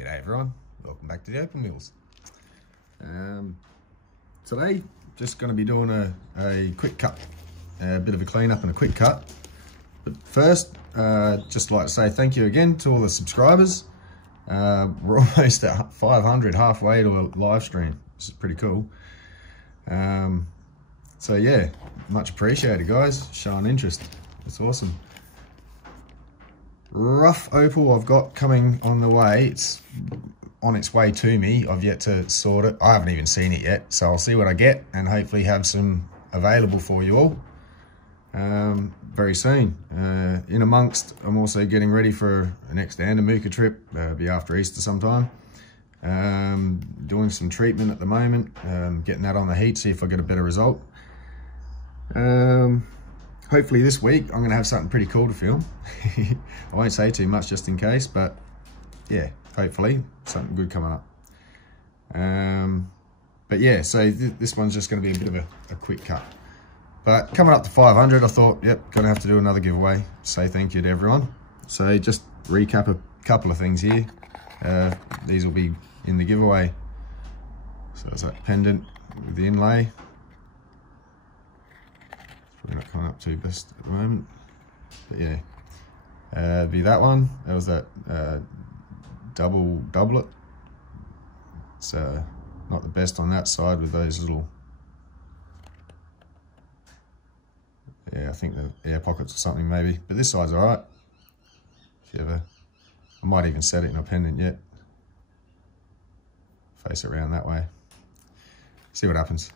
G'day everyone, welcome back to the Opal Mills. Today, just going to be doing a quick cut, a bit of a clean up and a quick cut. But first, just like to say thank you again to all the subscribers. We're almost at 500, halfway to a live stream. This is pretty cool. So yeah, much appreciated guys, showing interest. It's awesome. Rough opal I've got coming on the way. It's on its way to me. I've yet to sort it. I haven't even seen it yet, so I'll see what I get and hopefully have some available for you all very soon. In amongst, I'm also getting ready for an next Andamuka trip. Be after Easter sometime. Doing some treatment at the moment, getting that on the heat, see if I get a better result. Hopefully this week I'm going to have something pretty cool to film. I won't say too much just in case, but yeah, hopefully something good coming up. But yeah, so this one's just going to be a bit of a quick cut. But coming up to 500, I thought, yep, going to have to do another giveaway. Say thank you to everyone. So just recap a couple of things here. These will be in the giveaway. So there's that pendant with the inlay. Probably not coming up too best at the moment, but yeah, be that one. That was that doublet. It's not the best on that side with those little, yeah, I think the air pockets or something maybe, but this side's all right. If you ever, I might even set it in a pendant yet. Face it around that way. See what happens.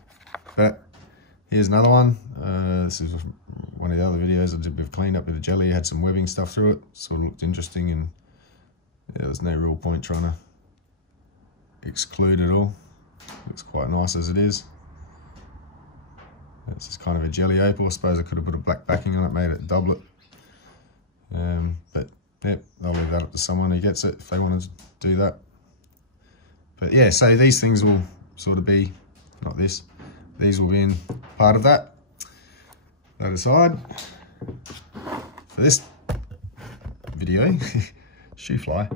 But here's another one. This is one of the other videos I did with cleaned up with the jelly. Had some webbing stuff through it. Sort of looked interesting, and yeah, there's no real point trying to exclude it all. Looks quite nice as it is. It's just kind of a jelly opal. I suppose I could have put a black backing on it, made it a doublet. But yep, I'll leave that up to someone who gets it if they want to do that. But yeah, so these things will sort of be, not this, these will be in part of that. That aside, for this video, shoe fly,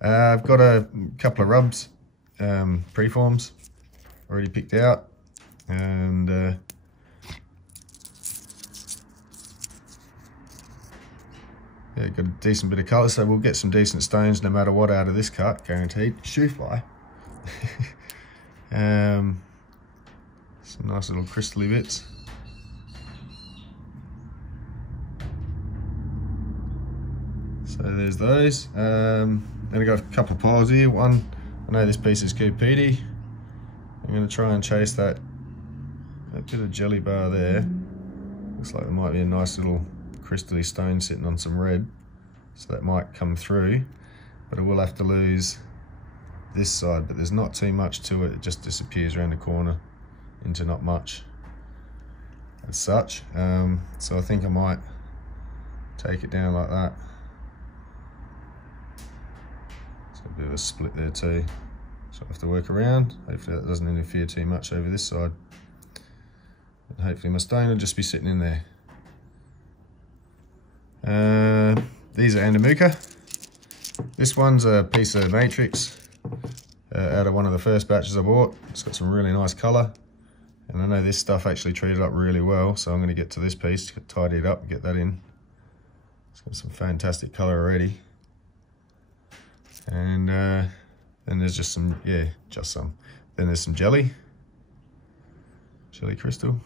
I've got a couple of rubs, preforms already picked out, and yeah, got a decent bit of colour, so we'll get some decent stones no matter what out of this cut, guaranteed. Shoe fly. Some nice little crystally bits. So there's those. Then I got a couple of piles here. One, I know this piece is Cupidi. I'm going to try and chase that bit of jelly bar there. Looks like there might be a nice little crystally stone sitting on some red, so that might come through. But I will have to lose this side, but there's not too much to it. It just disappears around the corner into not much as such. So I think I might take it down like that. So a bit of a split there too. So I have to work around. Hopefully that doesn't interfere too much over this side. And hopefully my stone will just be sitting in there. These are Andamuka. This one's a piece of matrix out of one of the first batches I bought. It's got some really nice colour. And I know this stuff actually treated up really well, so I'm going to get to this piece, tidy it up, and get that in. It's got some fantastic colour already. And then there's just some, yeah, just some. Then there's some jelly crystal.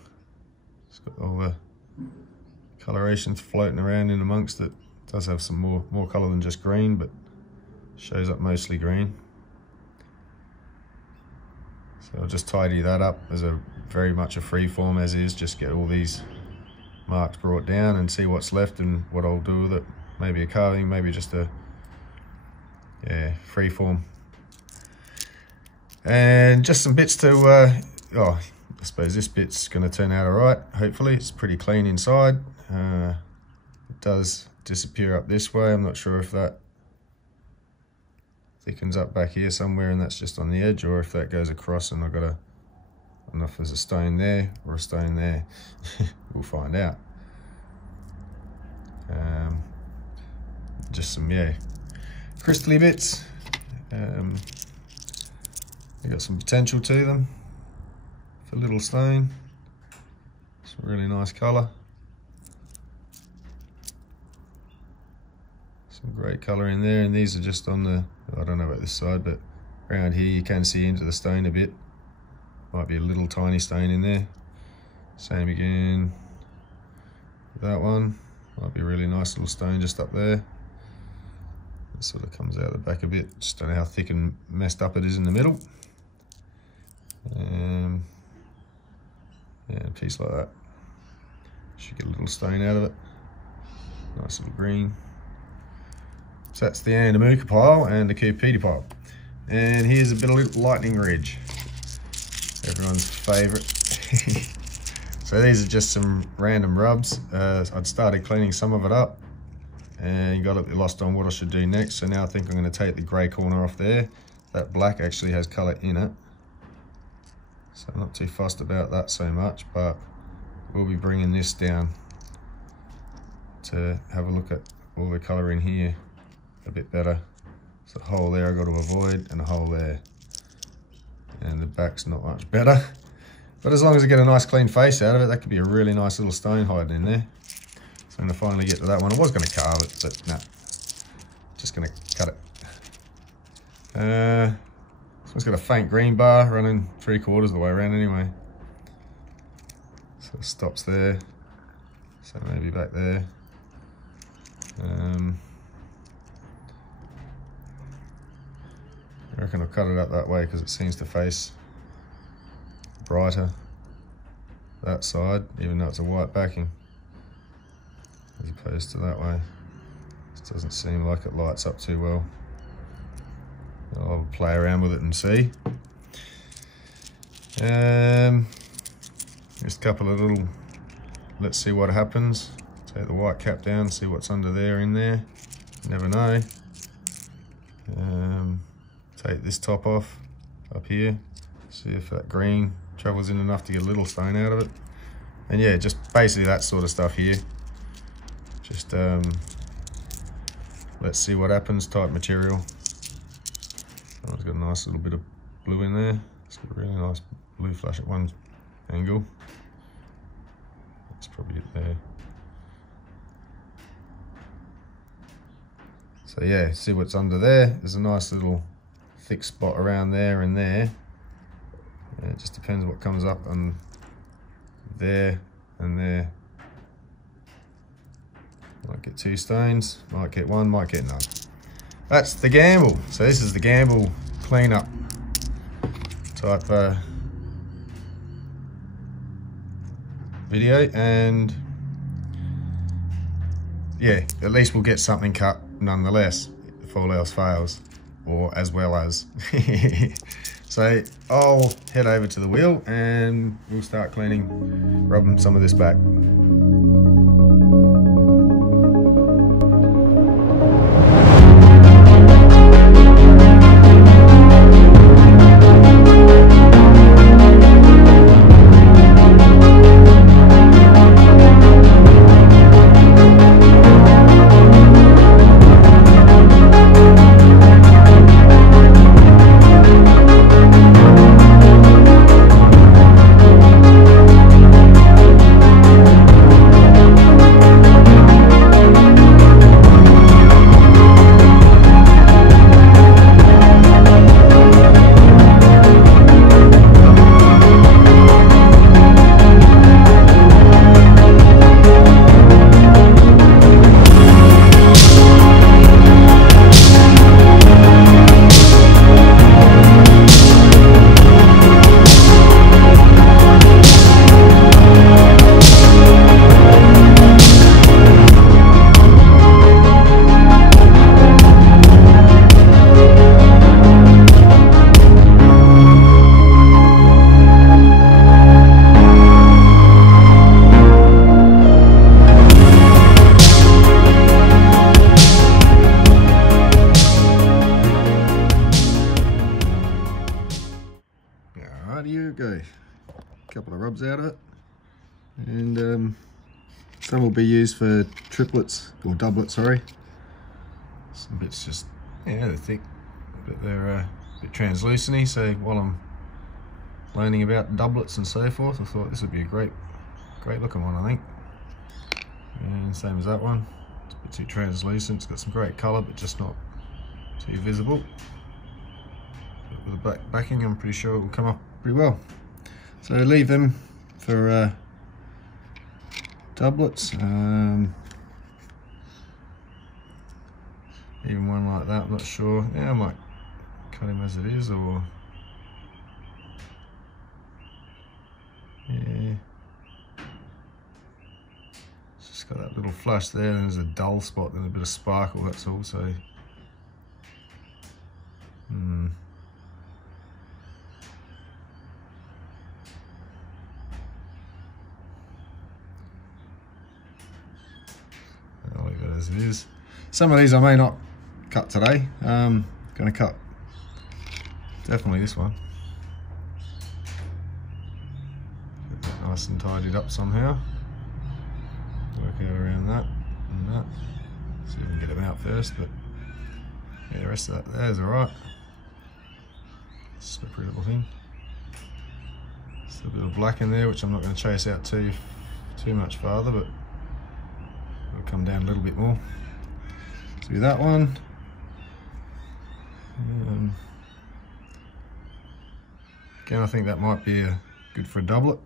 It's got all the colorations floating around in amongst it. It does have some more colour than just green, but shows up mostly green. So I'll just tidy that up as a very much a free form as is, just get all these marks brought down and see what's left and what I'll do with it. Maybe a carving, maybe just a, yeah, free form. And just some bits to, oh, I suppose this bit's going to turn out alright, hopefully. It's pretty clean inside. It does disappear up this way. I'm not sure if that thickens up back here somewhere and that's just on the edge, or if that goes across and I've got enough there's a stone there or a stone there. We'll find out. Just some, yeah, crystally bits. They got some potential to them for little stone. It's a really nice colour. Some great colour in there, and these are just on the, I don't know about this side, but around here you can see into the stone a bit. Might be a little tiny stone in there. Same again with that one. Might be a really nice little stone just up there. It sort of comes out the back a bit. Just don't know how thick and messed up it is in the middle. Yeah, a piece like that. Should get a little stone out of it. Nice little green. So that's the Andamuka pile and the Kupiti pile. And here's a bit of lightning ridge. Everyone's favourite. So these are just some random rubs. I'd started cleaning some of it up and got a bit lost on what I should do next. So now I think I'm going to take the grey corner off there. That black actually has colour in it. So I'm not too fussed about that so much, but we'll be bringing this down to have a look at all the colour in here a bit better. So a hole there I've got to avoid, and a hole there. And the back's not much better. But as long as I get a nice clean face out of it, that could be a really nice little stone hiding in there. So I'm going to finally get to that one. I was going to carve it, but no. Just going to cut it. So it's got a faint green bar running 3/4 of the way around anyway. So it stops there. So maybe back there. I reckon I'll cut it up that way because it seems to face brighter that side, even though it's a white backing, as opposed to that way. It doesn't seem like it lights up too well. I'll play around with it and see. Just a couple of little, let's see what happens. Take the white cap down, see what's under there in there. Never know. Take this top off up here. See if that green travels in enough to get a little stone out of it. And yeah, just basically that sort of stuff here. Just let's see what happens type material. Oh, it's got a nice little bit of blue in there. It's got a really nice blue flash at one angle. That's probably it there. So yeah, see what's under there. There's a nice little thick spot around there and there. It just depends what comes up on there and there. Might get 2 stones, might get 1, might get none. That's the gamble. So this is the gamble cleanup type video, and yeah, at least we'll get something cut nonetheless if all else fails, or as well as. So I'll head over to the wheel and we'll start cleaning, rubbing some of this back. Couple of rubs out of it, and some will be used for triplets or doublets, sorry. Some bits just, yeah, they're thick, but they're a bit translucent-y, so while I'm learning about doublets and so forth, I thought this would be a great looking one, I think. And same as that one, it's a bit too translucent, it's got some great colour but just not too visible. But with the backing, I'm pretty sure it will come up pretty well. So leave them for doublets. Even one like that, I'm not sure. Yeah, I might cut him as it is, or yeah. It's just got that little flush there, and there's a dull spot and a bit of sparkle, that's all. So I'll leave it as it is. Some of these I may not cut today. Going to cut definitely this one. Get that nice and tidied up somehow. Work out around that and that. See if we can get them out first, but yeah, the rest of that there's alright. Slippery little thing. Still a bit of black in there, which I'm not going to chase out too much farther, but it'll come down a little bit more. So that one. Again, I think that might be good for a doublet.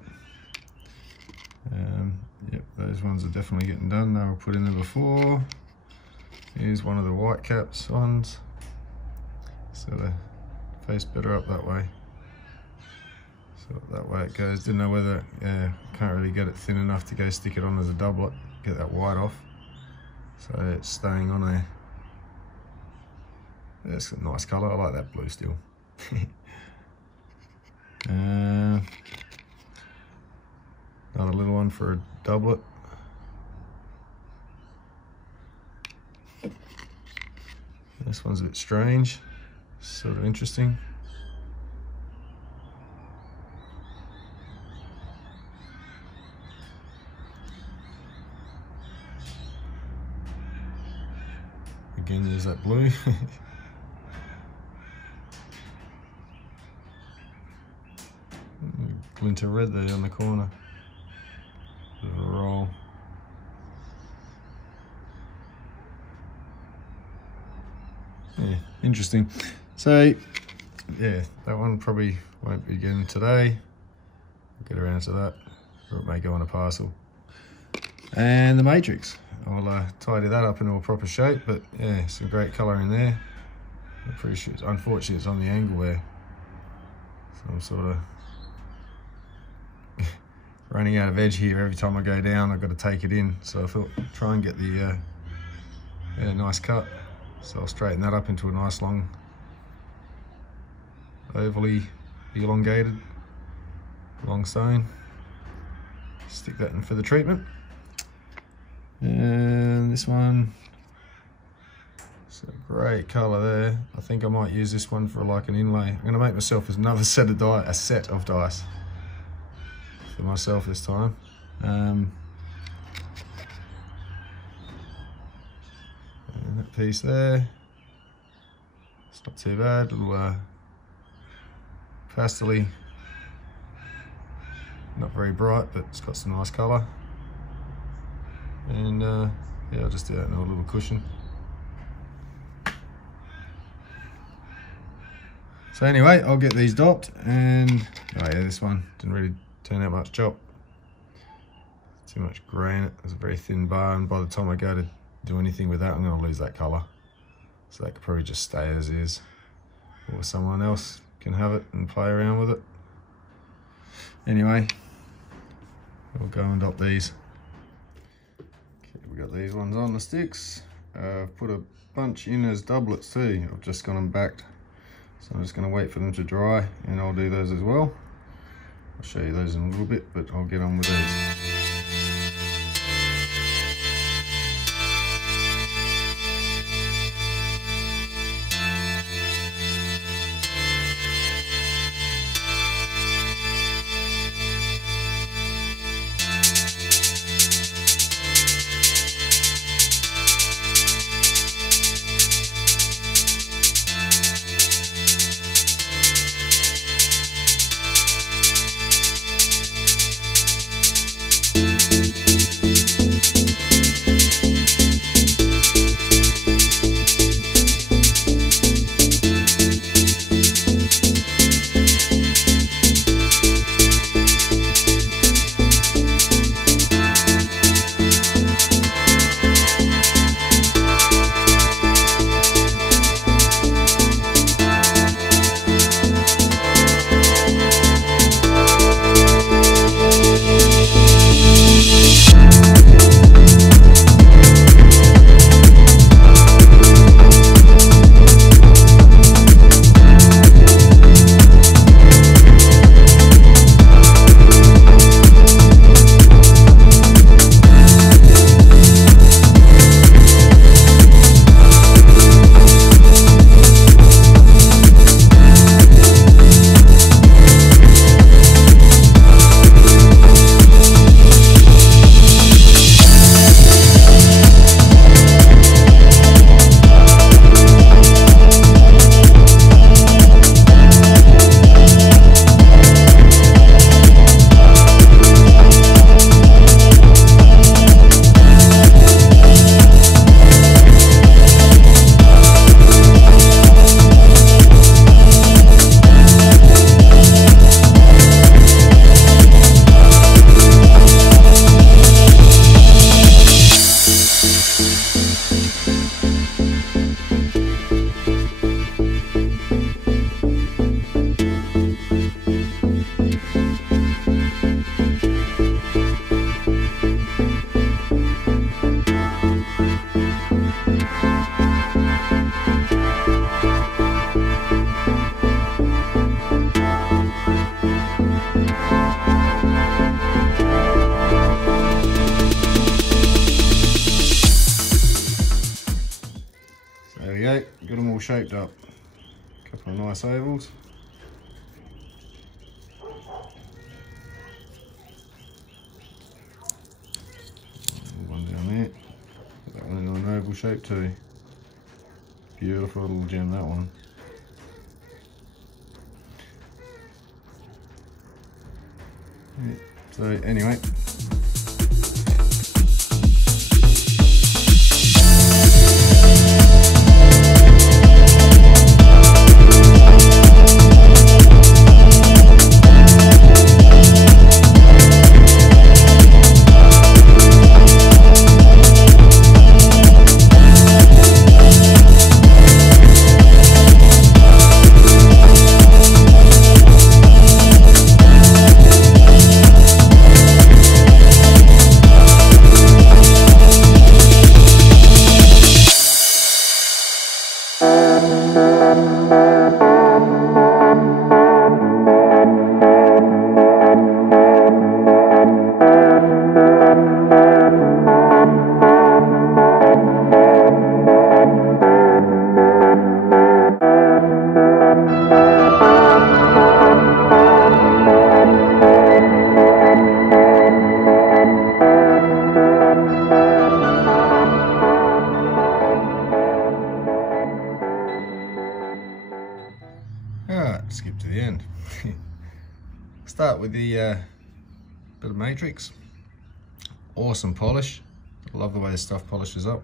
Yep, those ones are definitely getting done. They were put in there before. Here's one of the white caps ones. So they face better up that way. So that way it goes. Didn't know whether, can't really get it thin enough to go stick it on as a doublet, get that white off. So it's staying on a, that's a nice colour, I like that blue still. Another little one for a doublet. This one's a bit strange, sort of interesting. Again, there's that blue. Glint of red there on the corner. Bit of a roll. Yeah, interesting. So, yeah, that one probably won't be again today. I'll get around to that, or it may go on a parcel. And the matrix. I'll tidy that up into a proper shape, but yeah, some great colour in there. I'm pretty sure, unfortunately it's on the angle there. So I'm sort of running out of edge here. Every time I go down, I've got to take it in. So I thought, try and get the nice cut. So I'll straighten that up into a nice long, overly elongated, long sewn. Stick that in for the treatment. And this one, it's a great colour there. I think I might use this one for like an inlay. I'm going to make myself another set of dice for myself this time. And that piece there, it's not too bad. A little pastel-y, not very bright, but it's got some nice colour. And yeah, I'll just do that in a little cushion. So anyway, I'll get these dopped, and oh yeah, this one didn't really turn out much chop. Too much grey in it. There's a very thin bar, and by the time I go to do anything with that, I'm going to lose that colour. So that could probably just stay as is, or someone else can have it and play around with it. Anyway, we'll go and dop these. We got these ones on the sticks. I've put a bunch in as doublets too. I've just got them backed. So I'm just going to wait for them to dry, and I'll do those as well. I'll show you those in a little bit, but I'll get on with these. go, got them all shaped up. A couple of nice ovals. One down there. Put that one into an oval shape too. Beautiful little gem, that one. Yeah. So anyway. Alright, skip to the end. Start with the bit of matrix. Awesome polish. I love the way the stuff polishes up.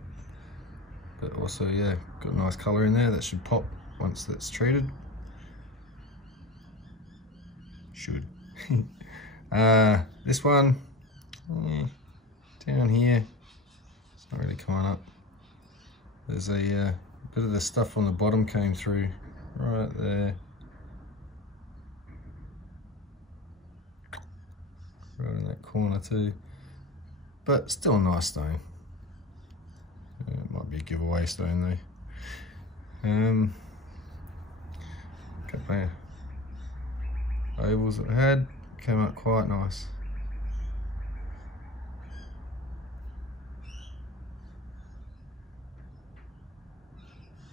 But also, yeah, got a nice colour in there that should pop once that's treated. Should. This one, down here, it's not really coming up. There's a bit of the stuff on the bottom came through right there. Right in that corner too. But still a nice stone. It might be a giveaway stone though. Couple of ovals that I had, came out quite nice.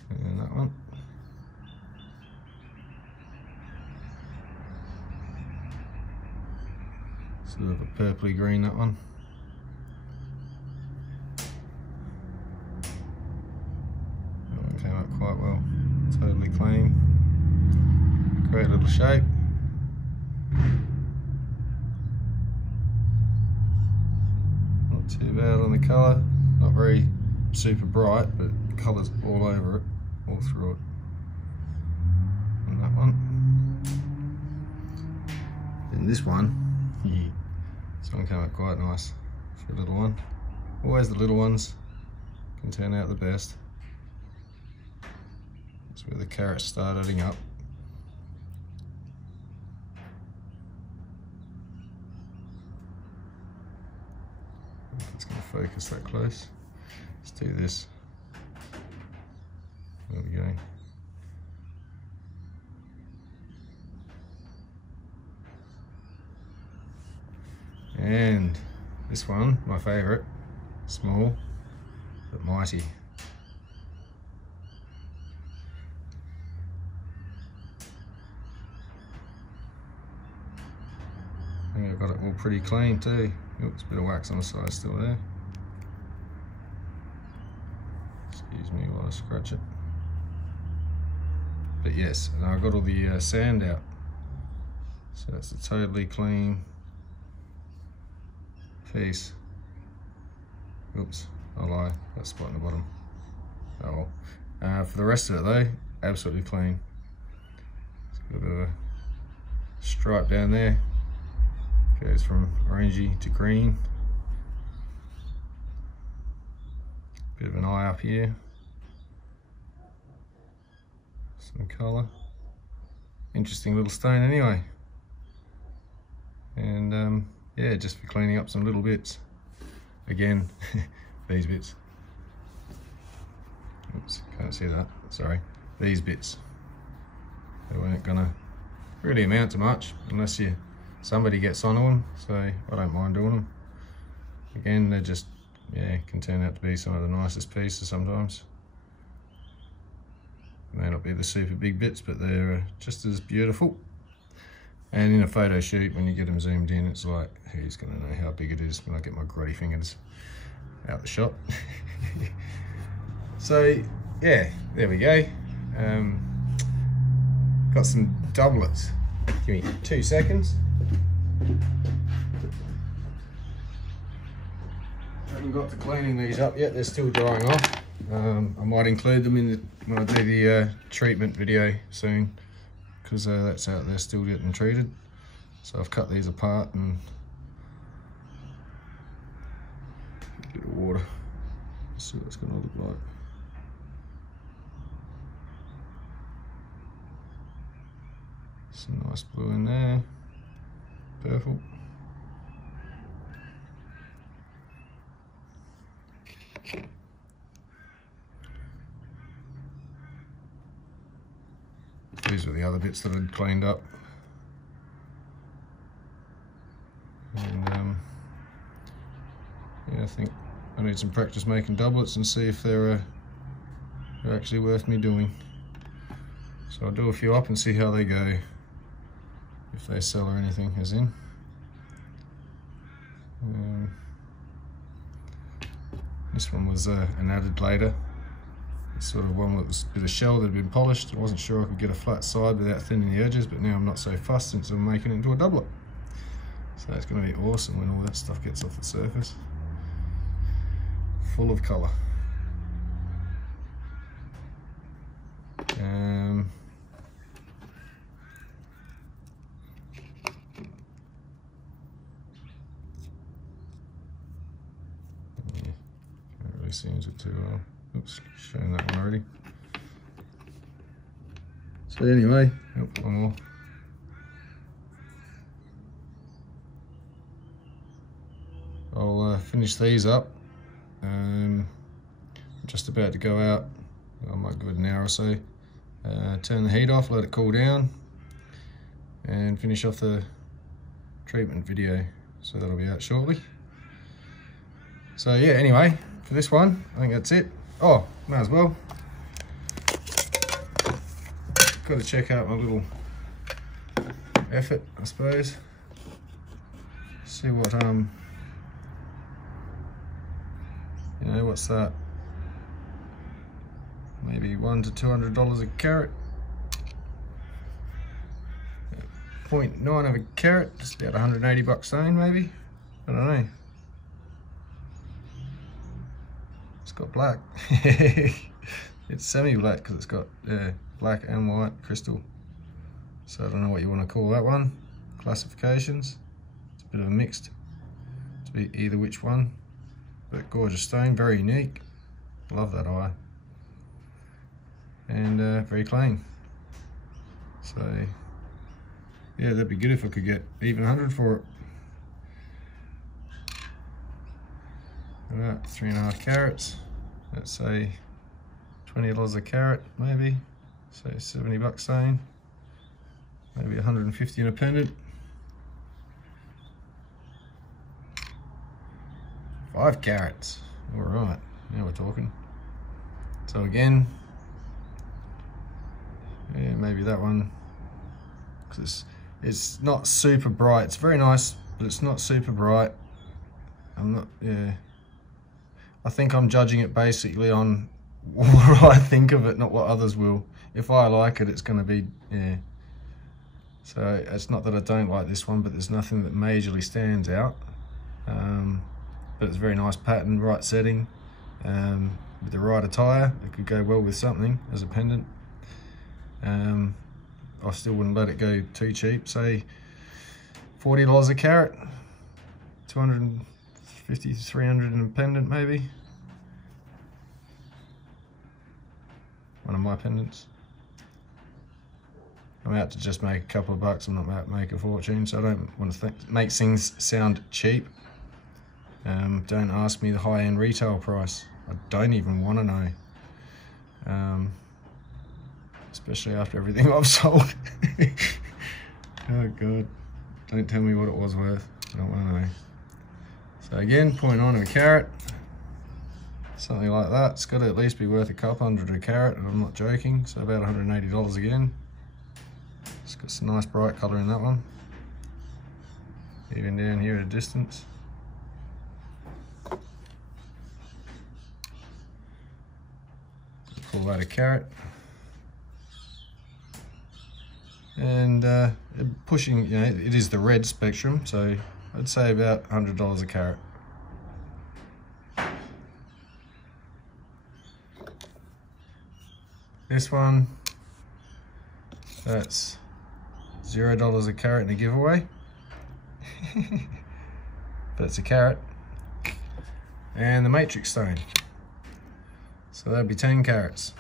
And that one. Sort of a purpley green, that one. That one came out quite well. Totally clean. Great little shape. Not too bad on the colour. Not very super bright, but colours all over it, all through it. And that one. And this one. This one came out quite nice for a little one. Always the little ones can turn out the best. That's where the carrots start adding up. It's going to focus that close. Let's do this. There we go. And this one, my favourite, small but mighty. I think I've got it all pretty clean too. Oops, a bit of wax on the side still there. Excuse me while I scratch it. But yes, and I got all the sand out. So it's a totally clean piece. Oops, I lie, that spot in the bottom. Oh well. For the rest of it though, absolutely clean. It's got a bit of a stripe down there. Goes from orangey to green. Bit of an eye up here. Some colour. Interesting little stone anyway. And yeah, just for cleaning up some little bits. Again, these bits. Oops, can't see that, sorry. These bits. They weren't gonna really amount to much unless somebody gets onto them, so I don't mind doing them. Again, they're just, yeah, can turn out to be some of the nicest pieces sometimes. may not be the super big bits, but they're just as beautiful. And in a photo shoot, when you get them zoomed in, it's like, who's going to know how big it is when I get my grotty fingers out the shot. So yeah, there we go. Got some doublets. Give me 2 seconds. Haven't got to cleaning these up yet, they're still drying off. I might include them in when I do the treatment video soon, because that's out there still getting treated. So I've cut these apart and a bit of water. Let's see what it's going to look like. Some nice blue in there, purple. These were the other bits that I'd cleaned up. And yeah, I think I need some practice making doublets and see if they're actually worth me doing. So I'll do a few up and see how they go, if they sell or anything, as in. This one was an added later. It's sort of one that was a bit of shell that had been polished. I wasn't sure I could get a flat side without thinning the edges, but now I'm not so fussed since I'm making it into a doublet. So it's going to be awesome when all that stuff gets off the surface. Full of colour. Seems it too well. Oops, showing that one already. So anyway, one more. I'll finish these up. I'm just about to go out. I might give it an hour or so. Turn the heat off, let it cool down, and finish off the treatment video. So that'll be out shortly. So yeah, anyway, for this one, I think that's it. Oh, might as well. Got to check out my little effort, I suppose. See what, you know, what's that? Maybe $100 to $200 a carat. 0.9 of a carat, just about 180 bucks Australian maybe. I don't know. It's got black. It's semi-black because it's got black and white crystal. So I don't know what you want to call that one. Classifications. It's a bit of a mixed. To be either which one. But gorgeous stone, very unique. Love that eye. And very clean. So yeah, that'd be good if I could get even 100 for it. About 3.5 carats. Let's say $20 a carat, maybe. So 70 bucks saying. Maybe 150 in a pendant. 5 carats. All right, now we're talking. So again, yeah, maybe that one, because it's not super bright. It's very nice, but it's not super bright. I'm not, yeah. I think I'm judging it basically on what I think of it, not what others will. If I like it, it's going to be, yeah. So it's not that I don't like this one, but there's nothing that majorly stands out. But it's a very nice pattern, right setting. With the right attire, it could go well with something as a pendant. I still wouldn't let it go too cheap. Say $40 a carat, 250 to 300 in a pendant maybe. One of my pendants. I'm out to just make a couple of bucks. I'm not out to make a fortune, so I don't want to make things sound cheap. Don't ask me the high-end retail price. I don't even want to know. Especially after everything I've sold. Oh God, don't tell me what it was worth. I don't want to know. So again, 0.9 of a carat. something like that. It's got to at least be worth a couple hundred a carat, and I'm not joking, so about $180 again. It's got some nice bright colour in that one. Even down here at a distance. Call that a carat. And pushing, you know, it is the red spectrum, so I'd say about $100 a carat. This one, that's $0 a carat in a giveaway. But it's a carat. And the matrix stone. So that'd be 10 carats.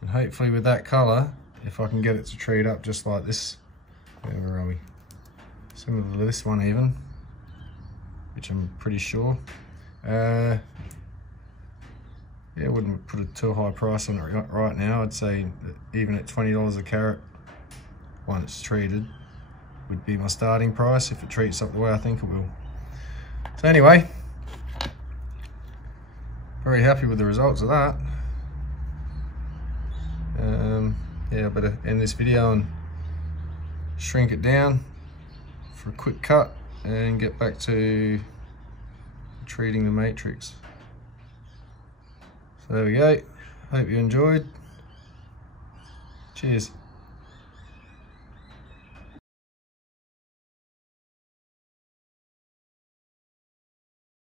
And hopefully with that colour, if I can get it to treat up just like this, where are we? Similar to this one even, which I'm pretty sure. Yeah, I wouldn't put a too high price on it right now. I'd say that even at $20 a carat, once treated, would be my starting price if it treats up the way I think it will. So anyway, very happy with the results of that. Yeah, I better end this video and shrink it down for a quick cut and get back to treating the matrix. So there we go. Hope you enjoyed. Cheers.